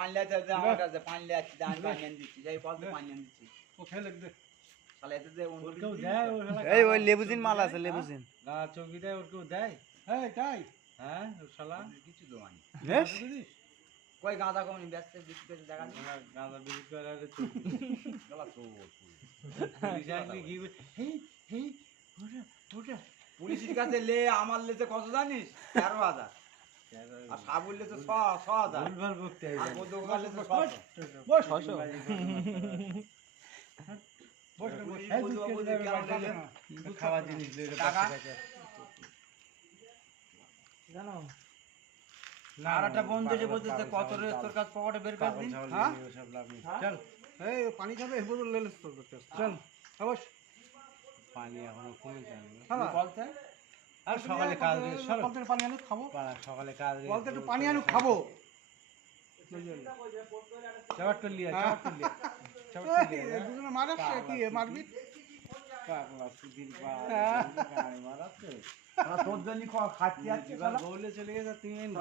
পানি লাইতে দে আমার কাছে পানি লাইতে দে আমি পানি এনে দিচ্ছি যাই বলতে পানি এনে দিচ্ছি ও খেলে দে শালা এতে দে ওর কেউ দেয় ওর শালা এই ওই লেবুজিন মাল আছে লেবুজিন গা চৌকি দেয় ওর কেউ দেয় হ্যাঁ তাই হ্যাঁ ওর শালা কিছু দোয়ানি বেশ কই গাঁদা কমনি ব্যস্ত বিক্রি করে দেখা নি গাঁদা বিক্রি করে আর চৌকি শালা তো রিসাইকেল কি হেই হেই ওটা ওটা পুলিশের কাছে লে আমার লেতে কত জানিস 13000 আর সাবুল লেতে 6000 ভুলভাল বকতে আর আইছে বদুকার লেতে 600 বস 600 বস এই বদু বদু কেমন লাগে খাওয়া জিনিস লইলে টাকা? জানো আর একটা বন্ধু যে বলতেছে কত রে তোর কাছে পকেটে বের করে দিন হ্যাঁ সব লাভ নেই চল এই পানি খাবে বোতল লেলে তো করতে চল অবশ্য পানি এখনো কমে যায় না হ্যাঁ বলতে আর সকালে কাজ দিয়ে চলো কলতে পানি আনু খাবো পাড়া সকালে কাজ দিয়ে কলতে একটু পানি আনু খাবো চাবারটা লিয়া চাবারটা লিয়া দুজনে মারাচ্ছে কি মারবি পাগলা সুধীর বা গাড়ি মারাচ্ছে তোর জন্য খাচ্ছি আছে বলে চলে গেছে 3